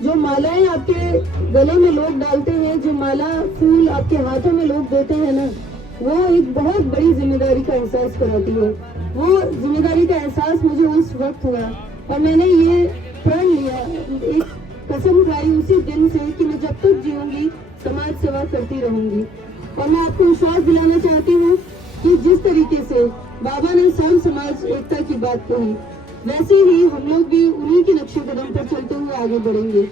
जो मालाएं आपके गले में लोग डालते हैं, जो माला फूल आपके हाथों में लोग देते हैं ना, वो एक बहुत बड़ी जिम्मेदारी का एहसास कराती है। वो जिम्मेदारी का एहसास मुझे उस वक्त हुआ और मैंने ये प्रण लिया, एक कसम खाई उसी दिन से कि मैं जब तक जीऊंगी समाज सेवा करती रहूंगी। और मैं आपको विश्वास दिलाना चाहती हूँ कि जिस तरीके से बाबा ने सर्व समाज एकता की बात कही, वैसे ही हम लोग भी उन्हीं के नक्शे कदम पर चलते हुए आगे बढ़ेंगे।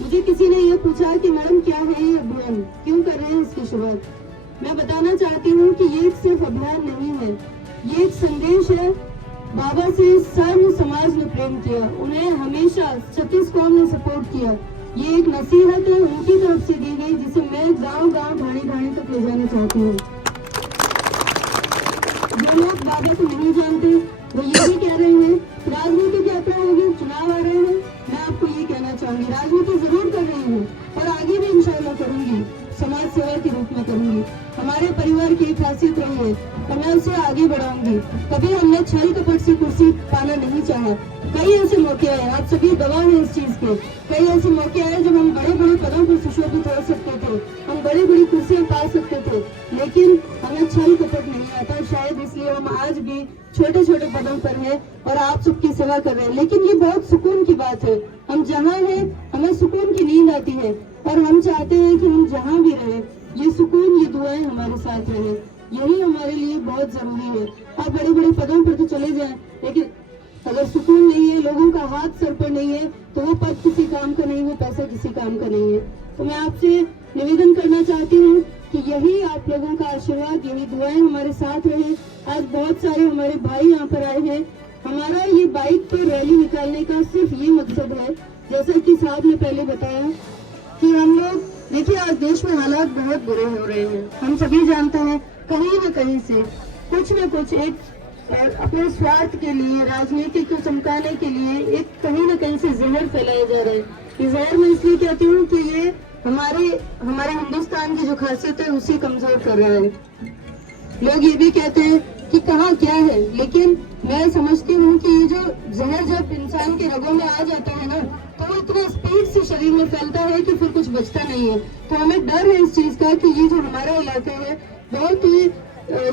मुझे किसी ने यह पूछा कि मैडम क्या है ये अभियान, क्यों कर रहे हैं इसकी शुरुआत। मैं बताना चाहती हूँ कि ये सिर्फ अभियान नहीं है, ये एक संदेश है। बाबा से सर्व समाज ने प्रेम किया, उन्हें हमेशा छत्तीस कौम ने सपोर्ट किया। ये एक नसीहत है उनकी तरफ से दी गई, जिसे मैं गांव गांव घाणी घाणी तक ले जाना चाहती हूँ। जो लोग बाबा को नहीं जानते वो ये भी कह रहे हैं राजनीतिक यात्रा होगी, चुनाव आ रहे हैं। मैं आपको ये कहना चाहूंगी, राजनीति जरूर कर रही हूँ और आगे भी इंशाल्लाह करूंगी, समाज सेवा के रूप में करूंगी। हमारे परिवार की एक खासियत रही है तो मैं उसे आगे बढ़ाऊंगी। कभी हमने छल कपट से कुर्सी पाना नहीं चाहा। कई ऐसे मौके आए, आप सभी गवाह हैं इस चीज के, कई ऐसे मौके आए जब हम बड़े बड़े पदों पर सुशोभित हो सकते थे, हम बड़ी बड़ी कुर्सियां पा सकते थे, लेकिन हमें छल कपट नहीं आता। शायद इसलिए हम आज भी छोटे छोटे पदों पर हैं और आप सबकी सेवा कर रहे हैं। लेकिन ये बहुत सुकून की बात है, हम जहाँ हैं हमें सुकून की नींद आती है और हम चाहते हैं कि हम जहाँ भी रहें ये सुकून, ये दुआएं हमारे साथ रहें। यही हमारे लिए बहुत जरूरी है। आप बड़े बड़े पदों पर तो चले जाएं, लेकिन अगर सुकून नहीं है, लोगों का हाथ सर पर नहीं है, तो वो पद किसी काम का नहीं, वो पैसा किसी काम का नहीं है। तो मैं आपसे निवेदन करना चाहती हूँ कि यही आप लोगों का आशीर्वाद, यही दुआएं हमारे साथ रहे। आज बहुत सारे हमारे भाई यहाँ पर आए हैं। हमारा ये बाइक पर रैली निकालने का सिर्फ ये मकसद है, जैसा कि साहब ने पहले बताया कि हम लोग देखिए आज देश में हालात बहुत बुरे हो रहे हैं, हम सभी जानते हैं। कहीं न कहीं से कुछ न कुछ एक अपने स्वार्थ के लिए, राजनीति को चमकाने के लिए एक कहीं न कहीं से जहर फैलाया जा रहा है। ये जहर मैं इसलिए कहती हूँ कि ये हमारे हिंदुस्तान की जो खासियत है उसी कमजोर कर रहा है। लोग ये भी कहते हैं कि कहाँ क्या है, लेकिन मैं समझती हूँ कि ये जो जहर जब इंसान के रगों में आ जाता है ना, तो वो इतना स्पीड से शरीर में फैलता है कि फिर कुछ बचता नहीं है। तो हमें डर है इस चीज का कि ये जो हमारा इलाका है बहुत ही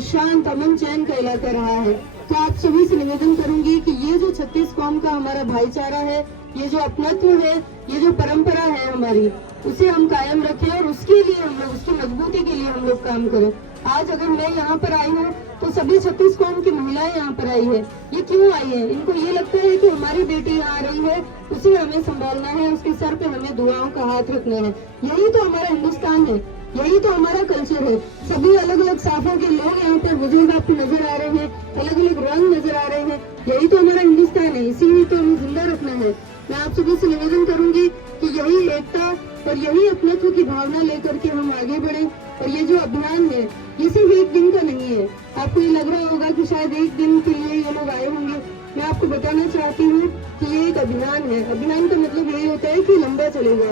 शांत अमन चैन का इलाका रहा है। तो आप सभी से निवेदन करूंगी कि ये जो 36 कौम का हमारा भाईचारा है, ये जो अपनत्व है, ये जो परंपरा है हमारी, उसे हम कायम रखें और उसके लिए हम लोग, उसकी मजबूती के लिए हम लोग काम करें। आज अगर मैं यहाँ पर आई हूँ तो सभी 36 कौम की महिलाएं यहाँ पर आई है। ये क्यों आई है? इनको ये लगता है कि हमारी बेटी यहाँ आ रही है, उसे हमें संभालना है, उसके सर पे हमें दुआओं का हाथ रखना है। यही तो हमारा हिंदुस्तान है, यही तो हमारा कल्चर है। सभी अलग अलग साफों के लोग यहाँ पर बुजुर्ग आपको नजर आ रहे हैं, अलग अलग रंग नजर आ रहे हैं। यही तो हमारा हिंदुस्तान है, इसीलिए तो हमें जिंदा रखना है। मैं आप सभी से निवेदन करूंगी कि यही एकता और यही अपनत्व की भावना लेकर के हम आगे बढ़े। और ये जो अभियान है ये सिर्फ एक दिन का नहीं है। आपको ये लग रहा होगा कि शायद एक दिन के लिए ये लोग आए होंगे, मैं आपको बताना चाहती हूँ कि ये एक अभियान है। अभियान का मतलब यही होता है कि लंबा चलेगा।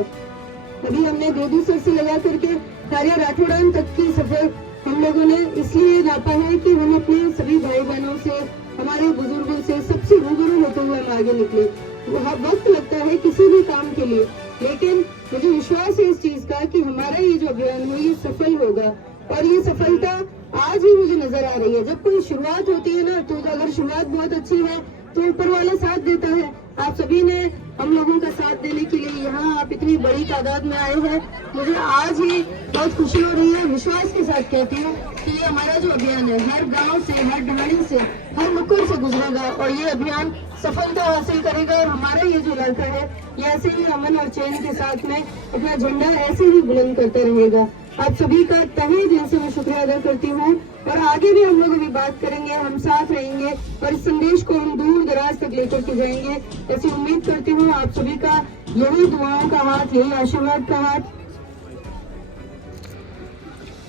अभी हमने देदूसर से लगा करके खारिया राठौड़ान तक की सफर हम लोगों ने इसलिए नापा है कि हम अपने सभी भाई बहनों से, हमारे बुजुर्गों से, सबसे रूबरू होते हुए हम आगे निकले। वक्त लगता है किसी भी काम के लिए, लेकिन मुझे विश्वास है इस चीज का कि हमारा ये जो अभियान है ये सफल होगा। और ये सफलता आज भी मुझे नजर आ रही है। जब कोई शुरुआत होती है ना, तो अगर शुरुआत बहुत अच्छी है तो ऊपर वाला साथ देता है। आप सभी ने हम लोगों का साथ देने के लिए यहाँ आप इतनी बड़ी तादाद में आए हैं, मुझे आज ही बहुत खुशी हो रही है। विश्वास के साथ कहती हूँ कि ये हमारा जो अभियान है हर गांव से, हर ढाणी से, हर नुक्कड़ से गुजरेगा और ये अभियान सफलता हासिल करेगा। और हमारा ये जो इलाका है ये ऐसे ही अमन और चैन के साथ में अपना झंडा ऐसे ही बुलंद करता रहेगा। आप सभी का तहे दिल से मैं शुक्रिया अदा करती हूँ और आगे भी हम लोग अभी बात करेंगे, हम साथ रहेंगे और इस संदेश को हम दूर दराज तक लेकर के जाएंगे। ऐसी उम्मीद करती हूँ आप सभी का यही दुआओं का हाथ, यही आशीर्वाद का हाथ,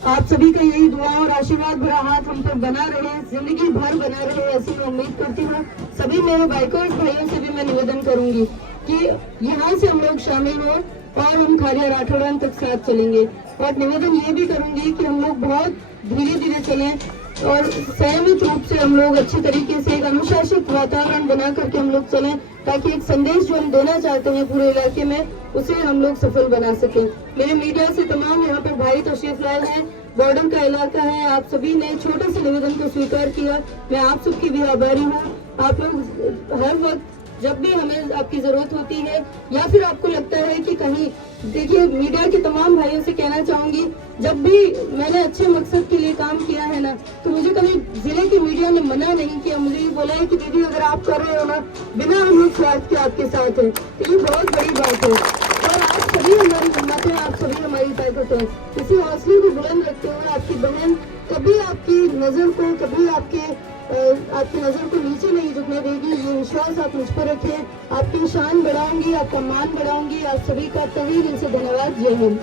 आप सभी का यही दुआ और आशीर्वाद भरा हाथ हम पर बना रहे, जिंदगी भर बना रहे, ऐसी मैं उम्मीद करती हूँ। सभी मेरे बाइकर्स भाइयों से भी मैं निवेदन करूंगी कि यहाँ से हम लोग शामिल हो और हम खारिया राठौड़ान तक साथ चलेंगे। और निवेदन ये भी करूंगी कि हम लोग बहुत धीरे धीरे चलें, और संयमित रूप से हम लोग अच्छी तरीके से एक अनुशासित वातावरण बना करके हम लोग चलें, ताकि एक संदेश जो हम देना चाहते हैं पूरे इलाके में उसे हम लोग सफल बना सकें। मेरे मीडिया से तमाम यहाँ पे भाई तशरीफ लाए हैं, बॉर्डर का इलाका है, आप सभी ने छोटे से निवेदन को स्वीकार किया, मैं आप सबकी भी आभारी हूँ। आप लोग हर वक्त जब भी हमें आपकी जरूरत होती है या फिर आपको लगता है कि कहीं, देखिए मीडिया के तमाम भाइयों से कहना चाहूंगी, जब भी मैंने अच्छे मकसद के लिए काम किया है ना, तो मुझे कभी जिले की मीडिया ने मना नहीं किया। मुझे ये बोला है कि दीदी अगर आप कर रहे हो ना बिना हम स्वार्थ के आपके साथ है, तो ये बहुत बड़ी बात है। और आप सभी हमारी हिम्मत है, आप सभी हमारी ताकत है। इसी हौसले को बुलंद रखते हुए आपकी बहन कभी आपकी नजर को, कभी आपकी नजर को नीचे नहीं झुकने देगी। ये विश्वास आप मुझ पर रखें, आपकी शान बढ़ाऊंगी, आपका मान बढ़ाऊंगी। आप सभी का तहे दिल से धन्यवाद। जय हिंद।